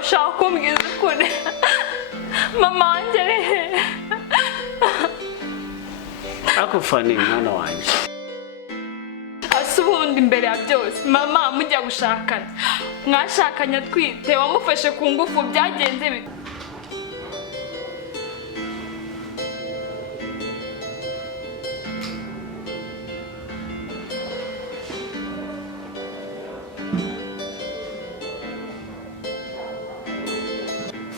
ushaka kumbwiza ukuri mama wanjye ari hehe ako Fanny mwana wanjye ase ubundi imbere ya byose mama mujya gushakana mwashakanye atwite wamufashe ku ngufu byagenze bite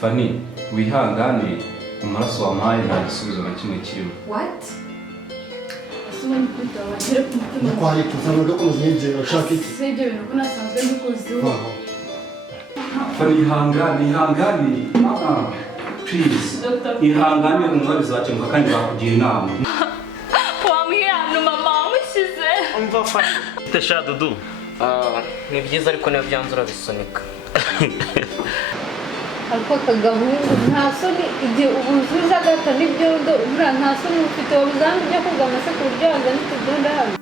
Fanny, wihangane amaraso wampaye nta gisubizo na kimwe kirimo. What? Asubundi kwita wagere ku mutima. Kwari tuzana ko muzinje ushaka iki? Sibyo bintu ko nasanzwe ndikuziho. Fanny, ihangane. Please. Ihangane umva bizakemuka kandi bakugira inama. wamwihana mama wamushyize umva Fanny Tesha Dudu. Ni byiza ariko niyo byanzura bisunika. Ariko kagahungu nta soni igihe ubuzuza gata n'ibyondo buriya nta soni ufite wabuzanga ujya kugama se ku buryo wazana itudondo hano.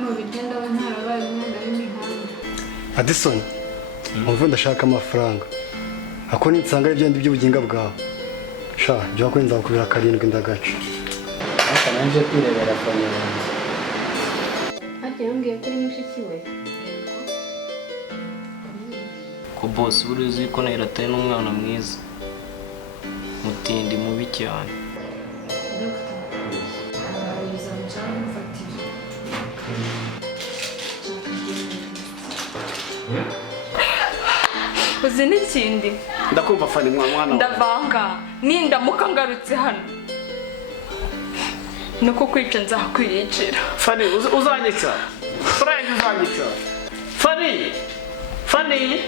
Mu bigenda we ntarabaye umwana w'imihanda. Addison, umva ndashaka amafaranga. Ako nitsanga ari byandi by'ubuginga bwawe. Sha, jya kwenza kubira karindwi ndagaca. Nanje kwirebera Fanny wanjye. Ati yambwiye kuri mushiki we. Ko boss uruzi ko nayirataye n'umwana mwiza. Mutindi mubi cyane. uzi n'ikindi ndakumva Fanny mwana wanjye ndavanga nindamuka ngarutse hano nuko kwica nzakwiyicira Fanny uzanyica Frank uzanyica Fanny